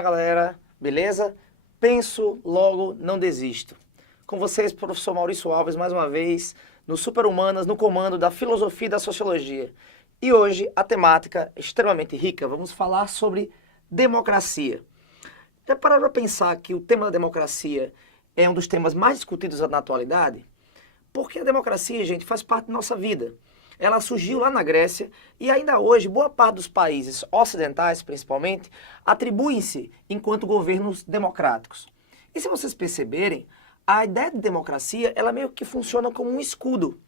Fala galera, beleza? Penso, logo não desisto. Com vocês, professor Maurício Alves, mais uma vez, no Super Humanas, no comando da filosofia e da sociologia. E hoje a temática é extremamente rica, vamos falar sobre democracia. Já pararam para pensar que o tema da democracia é um dos temas mais discutidos na atualidade? Porque a democracia, gente, faz parte da nossa vida. Ela surgiu lá na Grécia e ainda hoje boa parte dos países ocidentais, principalmente, atribuem-se enquanto governos democráticos. E se vocês perceberem, a ideia de democracia, ela meio que funciona como um escudo.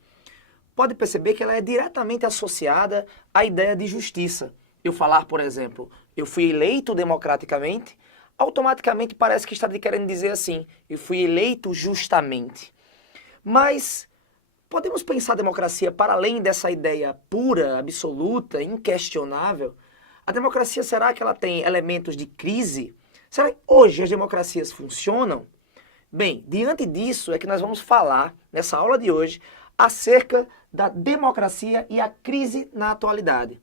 Pode perceber que ela é diretamente associada à ideia de justiça. Eu falar, por exemplo, eu fui eleito democraticamente, automaticamente parece que está querendo dizer assim, eu fui eleito justamente. Mas podemos pensar a democracia para além dessa ideia pura, absoluta, inquestionável? A democracia, será que ela tem elementos de crise? Será que hoje as democracias funcionam? Bem, diante disso é que nós vamos falar, nessa aula de hoje, acerca da democracia e a crise na atualidade.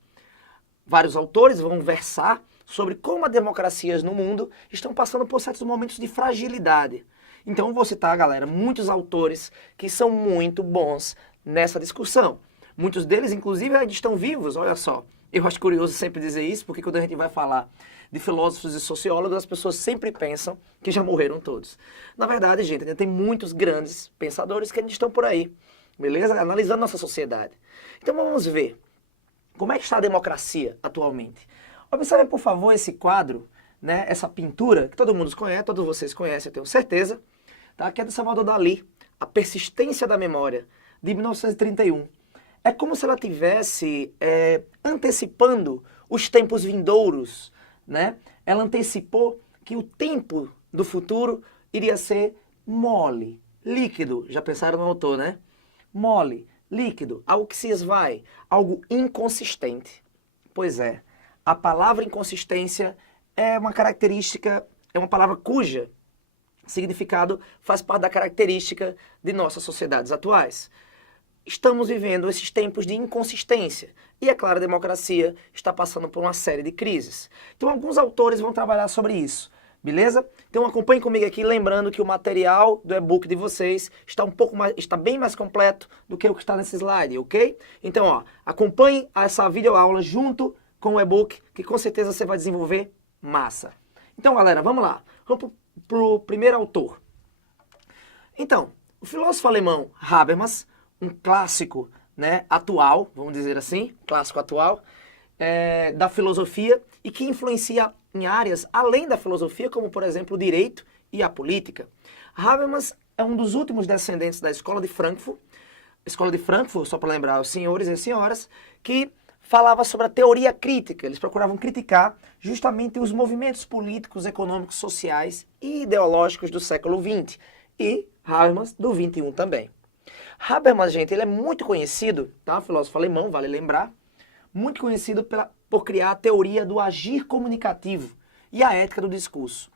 Vários autores vão versar sobre como as democracias no mundo estão passando por certos momentos de fragilidade. Então eu vou citar, galera, muitos autores que são muito bons nessa discussão. Muitos deles, inclusive, ainda estão vivos, olha só. Eu acho curioso sempre dizer isso, porque quando a gente vai falar de filósofos e sociólogos, as pessoas sempre pensam que já morreram todos. Na verdade, gente, ainda tem muitos grandes pensadores que ainda estão por aí, beleza? Analisando nossa sociedade. Então vamos ver como é que está a democracia atualmente. Observe, por favor, esse quadro, né, essa pintura, que todo mundo conhece, todos vocês conhecem, eu tenho certeza, tá? Que é do Salvador Dalí, A Persistência da Memória, de 1931. É como se ela tivesse antecipando os tempos vindouros, né? Ela antecipou que o tempo do futuro iria ser mole, líquido. Já pensaram no autor, né? Mole, líquido, algo que se esvai, algo inconsistente. Pois é, a palavra inconsistência é uma característica, é uma palavra cuja significado faz parte da característica de nossas sociedades atuais. Estamos vivendo esses tempos de inconsistência e, é claro, a democracia está passando por uma série de crises. Então, alguns autores vão trabalhar sobre isso, beleza? Então, acompanhe comigo aqui, lembrando que o material do e-book de vocês está bem mais completo do que o que está nesse slide, ok? Então, ó, acompanhe essa videoaula junto com o e-book, que com certeza você vai desenvolver massa. Então, galera, vamos lá. Vamos para o primeiro autor. Então, o filósofo alemão Habermas, um clássico, né, atual, vamos dizer assim, clássico atual, da filosofia e que influencia em áreas além da filosofia, como, por exemplo, o direito e a política. Habermas é um dos últimos descendentes da Escola de Frankfurt. Escola de Frankfurt, só para lembrar os senhores e as senhoras, que falava sobre a teoria crítica. Eles procuravam criticar justamente os movimentos políticos, econômicos, sociais e ideológicos do século XX. E Habermas do XXI também. Habermas, gente, ele é muito conhecido, tá? Filósofo alemão, vale lembrar, muito conhecido por criar a teoria do agir comunicativo e a ética do discurso.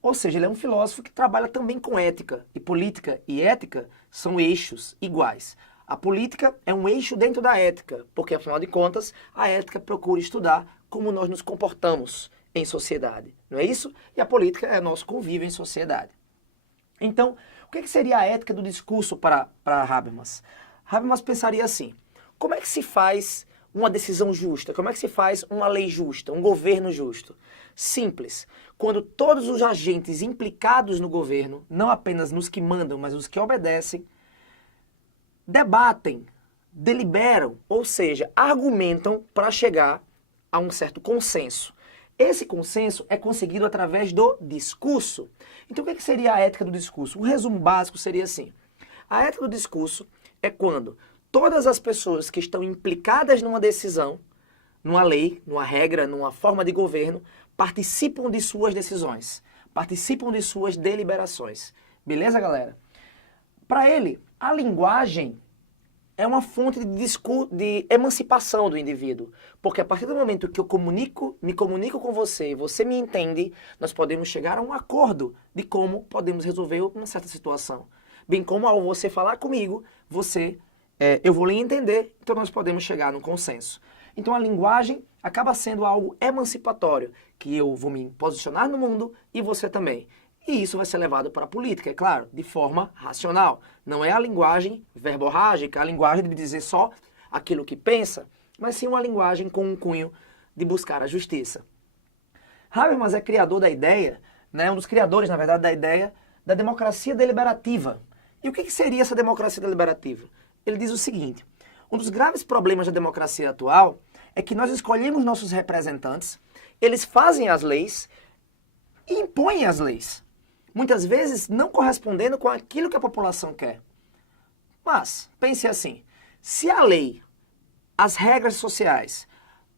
Ou seja, ele é um filósofo que trabalha também com ética. E política e ética são eixos iguais. A política é um eixo dentro da ética, porque, afinal de contas, a ética procura estudar como nós nos comportamos em sociedade, não é isso? E a política é nosso convívio em sociedade. Então, o que seria a ética do discurso para Habermas? Habermas pensaria assim, como é que se faz uma decisão justa? Como é que se faz uma lei justa, um governo justo? Simples. Quando todos os agentes implicados no governo, não apenas nos que mandam, mas os que obedecem, debatem, deliberam, ou seja, argumentam para chegar a um certo consenso. Esse consenso é conseguido através do discurso. Então, o que seria a ética do discurso? Um resumo básico seria assim. A ética do discurso é quando todas as pessoas que estão implicadas numa decisão, numa lei, numa regra, numa forma de governo, participam de suas decisões, participam de suas deliberações. Beleza, galera? Para ele, a linguagem é uma fonte de emancipação do indivíduo. Porque a partir do momento que eu me comunico com você e você me entende, nós podemos chegar a um acordo de como podemos resolver uma certa situação. Bem como ao você falar comigo, eu vou lhe entender, então nós podemos chegar num consenso. Então a linguagem acaba sendo algo emancipatório, que eu vou me posicionar no mundo e você também. E isso vai ser levado para a política, é claro, de forma racional. Não é a linguagem verborrágica, a linguagem de dizer só aquilo que pensa, mas sim uma linguagem com um cunho de buscar a justiça. Habermas é criador da ideia, um dos criadores, na verdade, da ideia da democracia deliberativa. E o que seria essa democracia deliberativa? Ele diz o seguinte: um dos graves problemas da democracia atual é que nós escolhemos nossos representantes, eles fazem as leis e impõem as leis, muitas vezes não correspondendo com aquilo que a população quer. Mas, pense assim, se a lei, as regras sociais,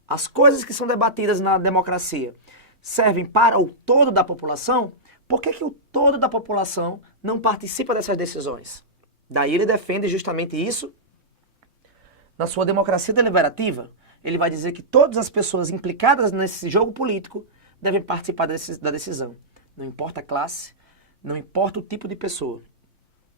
as coisas que são debatidas na democracia servem para o todo da população, por que o todo da população não participa dessas decisões? Daí ele defende justamente isso. Na sua democracia deliberativa, ele vai dizer que todas as pessoas implicadas nesse jogo político devem participar da decisão. Não importa a classe, não importa o tipo de pessoa.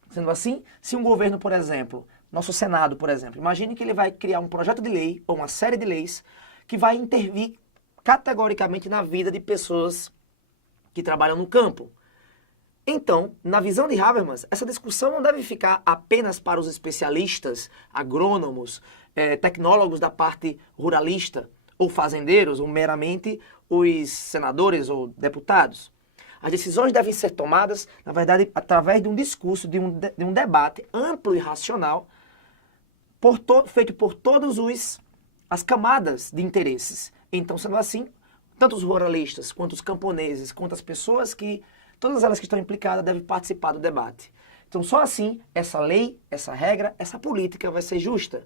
Sendo assim, se um governo, por exemplo, nosso Senado, por exemplo, imagine que ele vai criar um projeto de lei ou uma série de leis que vai intervir categoricamente na vida de pessoas que trabalham no campo. Então, na visão de Habermas, essa discussão não deve ficar apenas para os especialistas, agrônomos, tecnólogos da parte ruralista, ou fazendeiros, ou meramente os senadores ou deputados. As decisões devem ser tomadas, na verdade, através de um discurso, de um debate amplo e racional, feito por todas as camadas de interesses. Então, sendo assim, tanto os ruralistas, quanto os camponeses, quanto as pessoas todas elas que estão implicadas devem participar do debate. Então, só assim, essa lei, essa regra, essa política vai ser justa.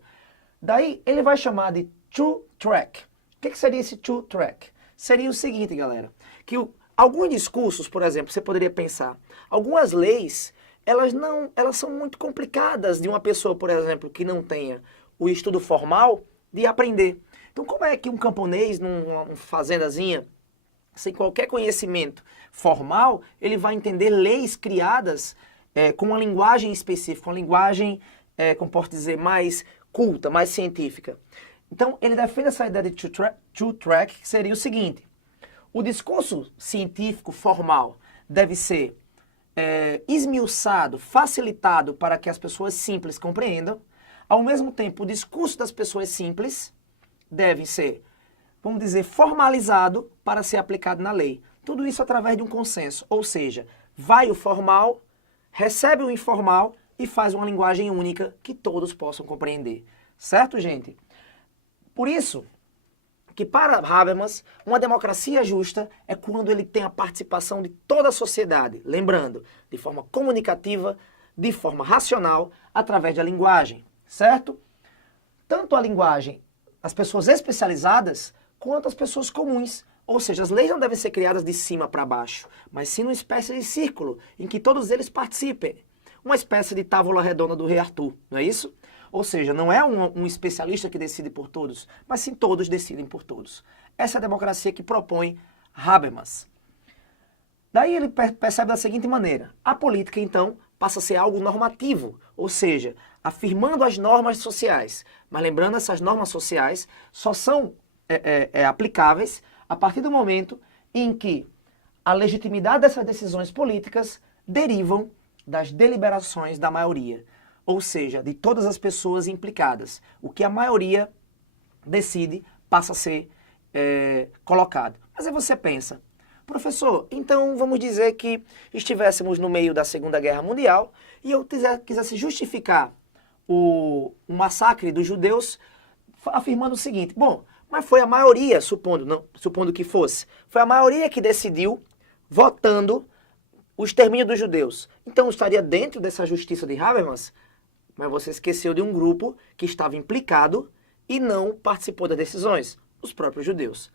Daí, ele vai chamar de two-track. O que seria esse two-track? Seria o seguinte, galera, que alguns discursos, por exemplo, você poderia pensar, algumas leis, elas são muito complicadas de uma pessoa, por exemplo, que não tenha o estudo formal de aprender. Então, como é que um camponês, numa fazendazinha, sem qualquer conhecimento formal, ele vai entender leis criadas com uma linguagem específica, uma linguagem, como posso dizer, mais culta, mais científica. Então, ele defende essa ideia de two-track, que seria o seguinte: o discurso científico formal deve ser esmiuçado, facilitado para que as pessoas simples compreendam. Ao mesmo tempo, o discurso das pessoas simples deve ser, vamos dizer, formalizado para ser aplicado na lei. Tudo isso através de um consenso, ou seja, vai o formal, recebe o informal e faz uma linguagem única que todos possam compreender. Certo, gente? Por isso que para Habermas, uma democracia justa é quando ele tem a participação de toda a sociedade, lembrando, de forma comunicativa, de forma racional, através da linguagem, certo? Tanto a linguagem, as pessoas especializadas, quanto as pessoas comuns. Ou seja, as leis não devem ser criadas de cima para baixo, mas sim numa espécie de círculo, em que todos eles participem. Uma espécie de tábua redonda do Rei Arthur, não é isso? Ou seja, não é um especialista que decide por todos, mas sim todos decidem por todos. Essa é a democracia que propõe Habermas. Daí ele percebe da seguinte maneira: a política, então, passa a ser algo normativo, ou seja, afirmando as normas sociais. Mas lembrando, essas normas sociais só são aplicáveis a partir do momento em que a legitimidade dessas decisões políticas derivam das deliberações da maioria. Ou seja, de todas as pessoas implicadas. O que a maioria decide passa a ser colocado. Mas aí você pensa, professor, então vamos dizer que estivéssemos no meio da Segunda Guerra Mundial e eu quisesse justificar o massacre dos judeus afirmando o seguinte: bom, mas foi a maioria, supondo que fosse, foi a maioria que decidiu, votando o extermínio dos judeus. Então estaria dentro dessa justiça de Habermas? Mas você esqueceu de um grupo que estava implicado e não participou das decisões, os próprios judeus.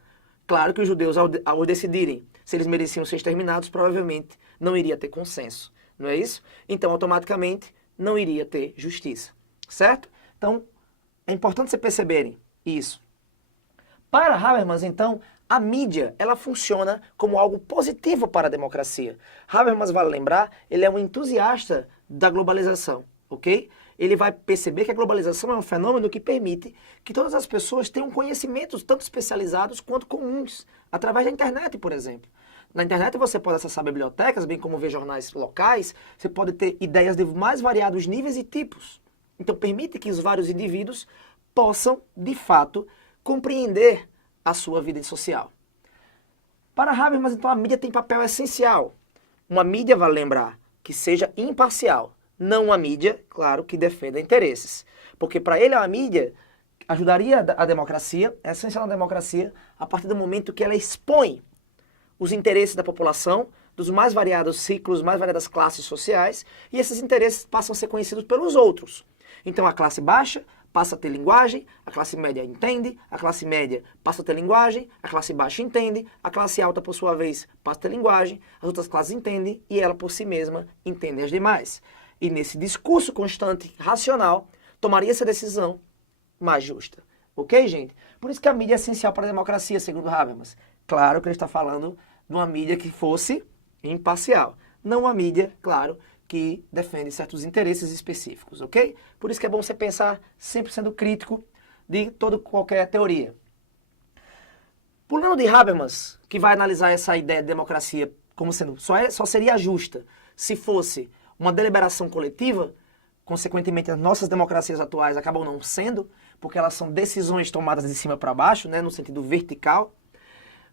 Claro que os judeus, ao decidirem se eles mereciam ser exterminados, provavelmente não iria ter consenso, não é isso? Então, automaticamente, não iria ter justiça, certo? Então, é importante vocês perceberem isso. Para Habermas, então, a mídia, ela funciona como algo positivo para a democracia. Habermas, vale lembrar, ele é um entusiasta da globalização, ok? ele vai perceber que a globalização é um fenômeno que permite que todas as pessoas tenham conhecimentos tanto especializados quanto comuns, através da internet, por exemplo. Na internet você pode acessar bibliotecas, bem como ver jornais locais, você pode ter ideias de mais variados níveis e tipos. Então permite que os vários indivíduos possam, de fato, compreender a sua vida social. Para Habermas, então, a mídia tem papel essencial. Uma mídia, vale lembrar, que seja imparcial. Não uma mídia, claro, que defenda interesses. Porque para ele a mídia ajudaria a democracia, é essencial na democracia, a partir do momento que ela expõe os interesses da população, dos mais variados ciclos, mais variadas classes sociais, e esses interesses passam a ser conhecidos pelos outros. Então a classe baixa passa a ter linguagem, a classe média entende, a classe média passa a ter linguagem, a classe baixa entende, a classe alta, por sua vez, passa a ter linguagem, as outras classes entendem e ela, por si mesma, entende as demais. E nesse discurso constante, racional, tomaria essa decisão mais justa. Ok, gente? Por isso que a mídia é essencial para a democracia, segundo Habermas. Claro que ele está falando de uma mídia que fosse imparcial. Não uma mídia, claro, que defende certos interesses específicos, ok? Por isso que é bom você pensar sempre sendo crítico de qualquer teoria. Pulando de Habermas, que vai analisar essa ideia de democracia como sendo só seria justa se fosse uma deliberação coletiva, consequentemente as nossas democracias atuais acabam não sendo, porque elas são decisões tomadas de cima para baixo, né, no sentido vertical.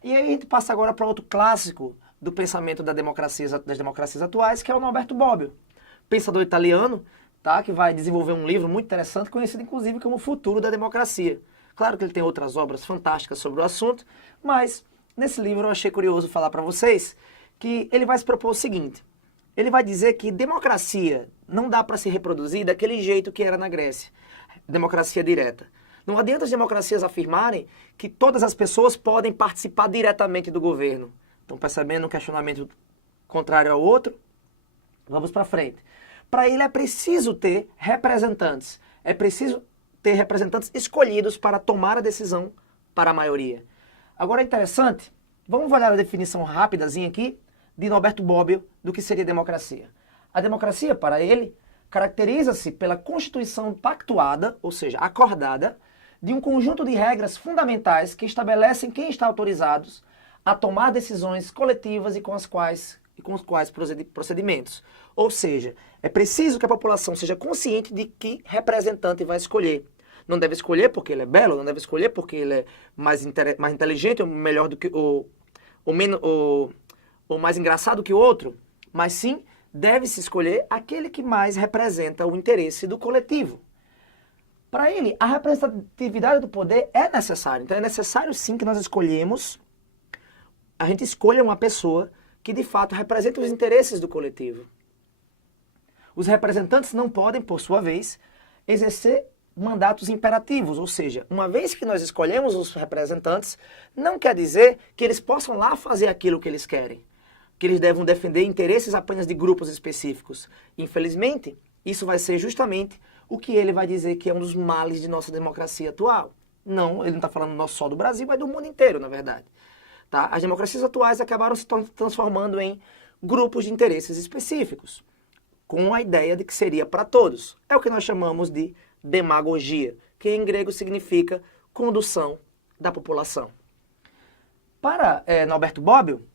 E aí a gente passa agora para outro clássico do pensamento das democracias atuais, que é o Norberto Bobbio, pensador italiano, tá, que vai desenvolver um livro muito interessante, conhecido inclusive como O Futuro da Democracia. Claro que ele tem outras obras fantásticas sobre o assunto, mas nesse livro eu achei curioso falar para vocês que ele vai se propor o seguinte: ele vai dizer que democracia não dá para se reproduzir daquele jeito que era na Grécia, democracia direta. Não adianta as democracias afirmarem que todas as pessoas podem participar diretamente do governo. Estão percebendo um questionamento contrário ao outro? Vamos para frente. Para ele é preciso ter representantes. É preciso ter representantes escolhidos para tomar a decisão para a maioria. Agora é interessante, vamos olhar a definição rapidazinha aqui de Norberto Bobbio do que seria democracia. A democracia, para ele, caracteriza-se pela constituição pactuada, ou seja, acordada, de um conjunto de regras fundamentais que estabelecem quem está autorizados a tomar decisões coletivas e com os quais procedimentos. Ou seja, é preciso que a população seja consciente de que representante vai escolher. Não deve escolher porque ele é belo, não deve escolher porque ele é mais inteligente, ou melhor do que ou mais engraçado que o outro, mas sim deve-se escolher aquele que mais representa o interesse do coletivo. Para ele, a representatividade do poder é necessária. Então é necessário sim que nós a gente escolha uma pessoa que de fato representa os interesses do coletivo. Os representantes não podem, por sua vez, exercer mandatos imperativos, ou seja, uma vez que nós escolhemos os representantes, não quer dizer que eles possam lá fazer aquilo que eles querem, que eles devem defender interesses apenas de grupos específicos. Infelizmente, isso vai ser justamente o que ele vai dizer que é um dos males de nossa democracia atual. Não, ele não está falando só do Brasil, mas do mundo inteiro, na verdade. Tá? As democracias atuais acabaram se transformando em grupos de interesses específicos, com a ideia de que seria para todos. É o que nós chamamos de demagogia, que em grego significa condução da população. Para Norberto Bobbio,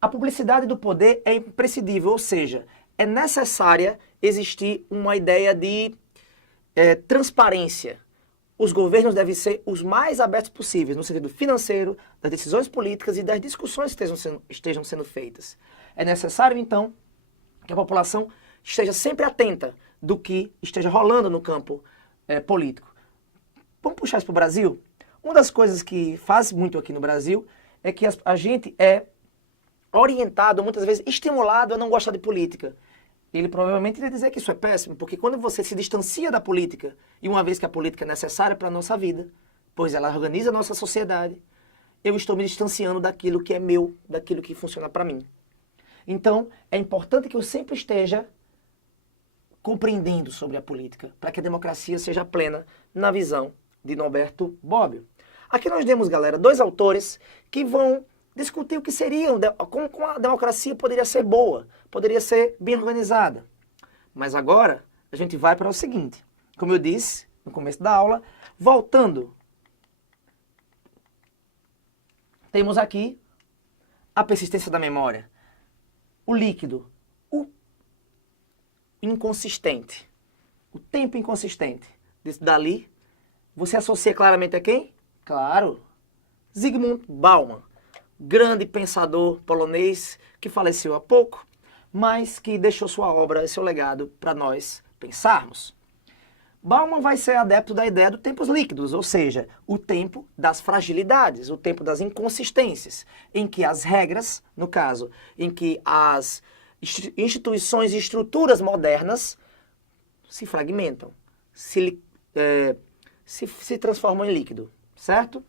a publicidade do poder é imprescindível, ou seja, é necessária existir uma ideia de transparência. Os governos devem ser os mais abertos possíveis, no sentido financeiro, das decisões políticas e das discussões que estejam sendo feitas. É necessário, então, que a população esteja sempre atenta do que esteja rolando no campo político. Vamos puxar isso para o Brasil? Uma das coisas que faz muito aqui no Brasil é que a gente é orientado, muitas vezes estimulado a não gostar de política. Ele provavelmente iria dizer que isso é péssimo, porque quando você se distancia da política, e uma vez que a política é necessária para a nossa vida, pois ela organiza a nossa sociedade, eu estou me distanciando daquilo que é meu, daquilo que funciona para mim. Então, é importante que eu sempre esteja compreendendo sobre a política, para que a democracia seja plena na visão de Norberto Bobbio. Aqui nós temos, galera, dois autores que vão discutir o que seria, como a democracia poderia ser boa, poderia ser bem organizada. Mas agora, a gente vai para o seguinte. Como eu disse no começo da aula, voltando, temos aqui a persistência da memória, o líquido, o inconsistente, o tempo inconsistente. Dali, você associa claramente a quem? Claro, Zygmunt Bauman, grande pensador polonês que faleceu há pouco, mas que deixou sua obra e seu legado para nós pensarmos. Bauman vai ser adepto da ideia do tempos líquidos, ou seja, o tempo das fragilidades, o tempo das inconsistências, em que as regras, no caso, em que as instituições e estruturas modernas se fragmentam, se transformam em líquido, certo?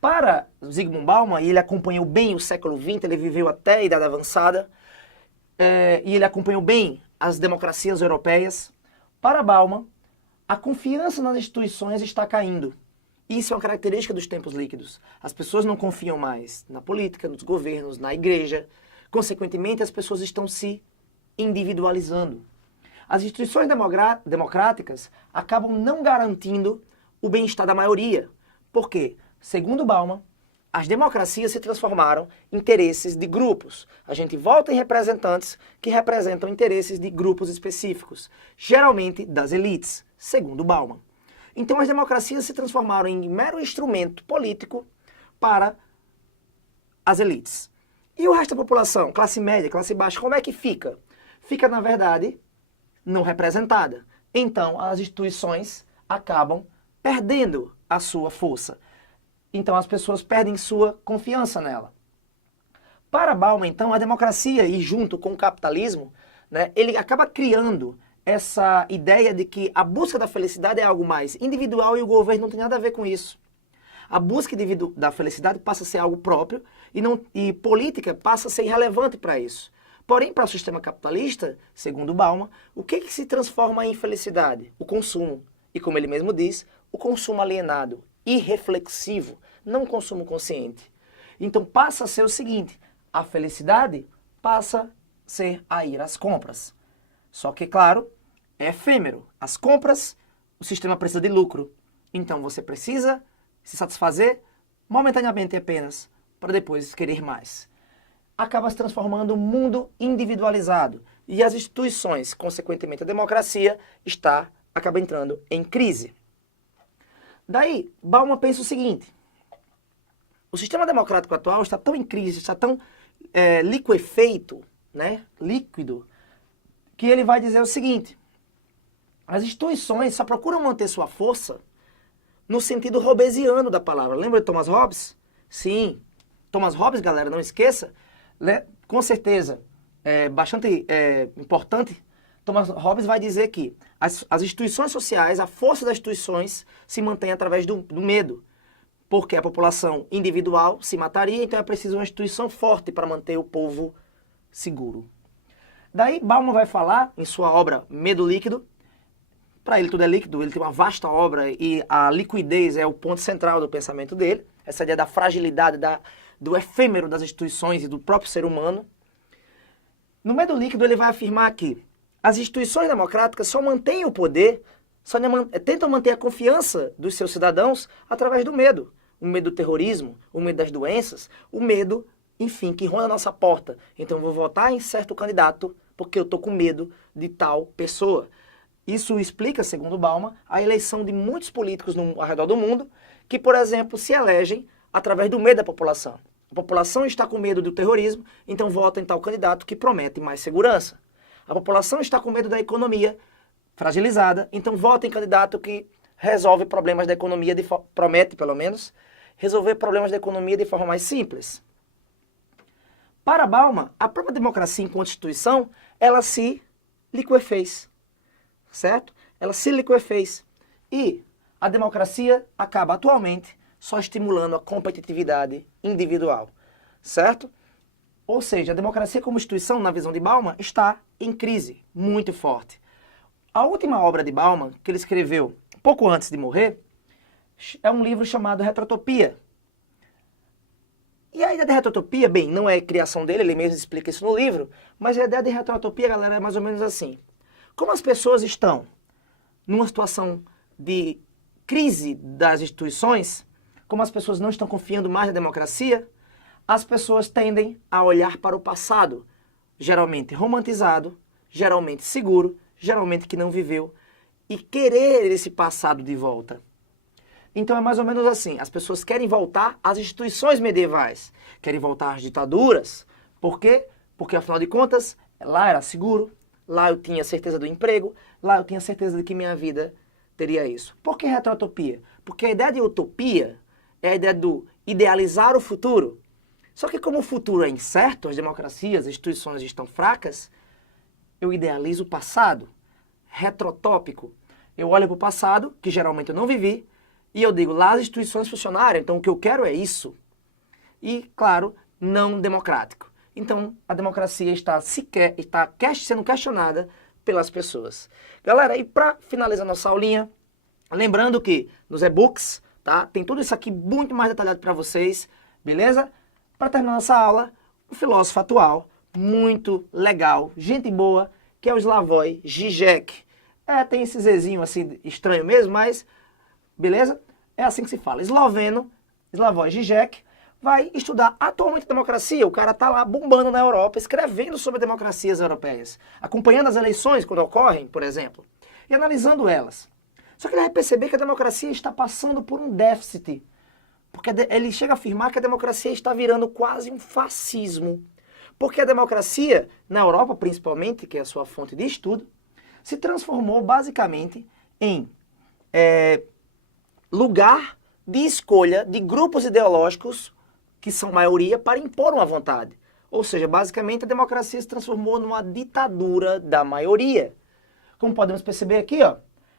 Para Zygmunt Bauman, e ele acompanhou bem o século XX, ele viveu até a idade avançada, e ele acompanhou bem as democracias europeias. Para Bauman, a confiança nas instituições está caindo. Isso é uma característica dos tempos líquidos. As pessoas não confiam mais na política, nos governos, na igreja. Consequentemente, as pessoas estão se individualizando. As instituições democráticas acabam não garantindo o bem-estar da maioria. Por quê? Segundo Bauman, as democracias se transformaram em interesses de grupos. A gente volta em representantes que representam interesses de grupos específicos, geralmente das elites, segundo Bauman. Então as democracias se transformaram em mero instrumento político para as elites. E o resto da população, classe média, classe baixa, como é que fica? Fica, na verdade, não representada. Então as instituições acabam perdendo a sua força. Então as pessoas perdem sua confiança nela. Para Bauman, então, a democracia, e junto com o capitalismo, né, ele acaba criando essa ideia de que a busca da felicidade é algo mais individual e o governo não tem nada a ver com isso. A busca da felicidade passa a ser algo próprio e política passa a ser irrelevante para isso. Porém, para o sistema capitalista, segundo Bauman, o que se transforma em felicidade? O consumo. E como ele mesmo diz, o consumo alienado, irreflexivo, não consumo consciente. Então passa a ser o seguinte, a felicidade passa a ser a ir às compras. Só que, claro, é efêmero. As compras, o sistema precisa de lucro. Então você precisa se satisfazer momentaneamente apenas, para depois querer mais. Acaba se transformando um mundo individualizado. E as instituições, consequentemente a democracia, acaba entrando em crise. Daí, Bauman pensa o seguinte, o sistema democrático atual está tão em crise, está tão liquefeito, né, líquido, que ele vai dizer o seguinte, as instituições só procuram manter sua força no sentido hobbesiano da palavra. Lembra de Thomas Hobbes? Sim, Thomas Hobbes, galera, não esqueça, né, com certeza, bastante importante, Thomas Hobbes vai dizer que as instituições sociais, a força das instituições se mantém através do medo, porque a população individual se mataria, então é preciso uma instituição forte para manter o povo seguro. Daí Bauman vai falar, em sua obra Medo Líquido, para ele tudo é líquido, ele tem uma vasta obra e a liquidez é o ponto central do pensamento dele, essa ideia da fragilidade, do efêmero das instituições e do próprio ser humano. No Medo Líquido ele vai afirmar que as instituições democráticas só mantêm o poder, tentam manter a confiança dos seus cidadãos através do medo. O medo do terrorismo, o medo das doenças, o medo, enfim, que ronda a nossa porta. Então eu vou votar em certo candidato porque eu estou com medo de tal pessoa. Isso explica, segundo Bauman, a eleição de muitos políticos ao redor do mundo que, por exemplo, se elegem através do medo da população. A população está com medo do terrorismo, então vota em tal candidato que promete mais segurança. A população está com medo da economia fragilizada, então vota em candidato que resolve problemas da economia, promete pelo menos, resolver problemas da economia de forma mais simples. Para Bauman, a própria democracia enquanto instituição, ela se liquefez, certo? Ela se liquefez. E a democracia acaba atualmente só estimulando a competitividade individual, certo? Ou seja, a democracia como instituição, na visão de Bauman, está em crise muito forte. A última obra de Bauman, que ele escreveu pouco antes de morrer, é um livro chamado Retrotopia. E a ideia de retrotopia, bem, não é criação dele, ele mesmo explica isso no livro, mas a ideia de retrotopia, galera, é mais ou menos assim. Como as pessoas estão numa situação de crise das instituições, como as pessoas não estão confiando mais na democracia, as pessoas tendem a olhar para o passado, geralmente romantizado, geralmente seguro, geralmente que não viveu, e querer esse passado de volta. Então é mais ou menos assim, as pessoas querem voltar às instituições medievais, querem voltar às ditaduras. Por quê? Porque afinal de contas, lá era seguro, lá eu tinha certeza do emprego, lá eu tinha certeza de que minha vida teria isso. Por que retroutopia? Porque a ideia de utopia é a ideia do idealizar o futuro. Só que como o futuro é incerto, as democracias, as instituições estão fracas, eu idealizo o passado, retrotópico. Eu olho para o passado, que geralmente eu não vivi, e eu digo, lá as instituições funcionaram, então o que eu quero é isso. E, claro, não democrático. Então, a democracia está sendo questionada pelas pessoas. Galera, e para finalizar nossa aulinha, lembrando que nos e-books, tá, tem tudo isso aqui muito mais detalhado para vocês, beleza? Para terminar nossa aula, um filósofo atual, muito legal, gente boa, que é o Slavoj Žižek. Tem esse Zzinho assim estranho mesmo, mas beleza? É assim que se fala. Esloveno, Slavoj Žižek, vai estudar atualmente democracia. O cara tá lá bombando na Europa, escrevendo sobre democracias europeias, acompanhando as eleições quando ocorrem, por exemplo, e analisando elas. Só que ele vai perceber que a democracia está passando por um déficit, porque ele chega a afirmar que a democracia está virando quase um fascismo. Porque a democracia, na Europa principalmente, que é a sua fonte de estudo, se transformou basicamente em lugar de escolha de grupos ideológicos que são maioria para impor uma vontade. Ou seja, basicamente a democracia se transformou numa ditadura da maioria. Como podemos perceber aqui, ó,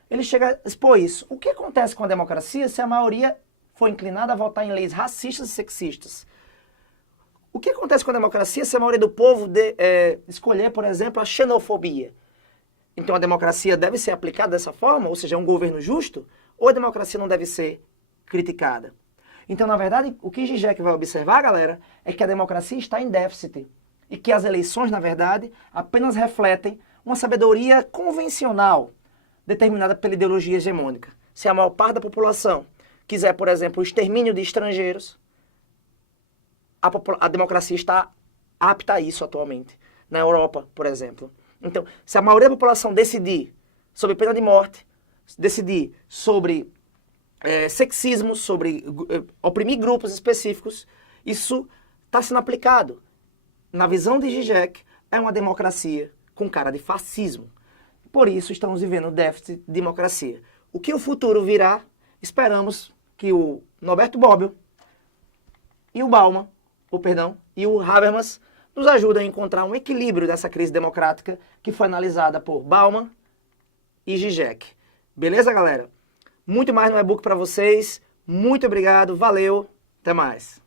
ele chega a expor isso. O que acontece com a democracia se a maioria for inclinada a votar em leis racistas e sexistas? O que acontece com a democracia se a maioria do povo escolher, por exemplo, a xenofobia? Então a democracia deve ser aplicada dessa forma, ou seja, é um governo justo, ou a democracia não deve ser criticada? Então, na verdade, o que Žižek vai observar, galera, é que a democracia está em déficit e que as eleições, na verdade, apenas refletem uma sabedoria convencional determinada pela ideologia hegemônica. Se a maior parte da população quiser, por exemplo, o extermínio de estrangeiros, a democracia está apta a isso atualmente. Na Europa, por exemplo. Então, se a maioria da população decidir sobre pena de morte, decidir sobre sexismo, sobre oprimir grupos específicos, isso está sendo aplicado. Na visão de Žižek, é uma democracia com cara de fascismo. Por isso, estamos vivendo déficit de democracia. O que o futuro virá, esperamos que o Norberto Bobbio e o Bauman, e o Habermas nos ajudem a encontrar um equilíbrio dessa crise democrática que foi analisada por Bauman e Žižek. Beleza, galera? Muito mais no e-book para vocês. Muito obrigado, valeu, até mais.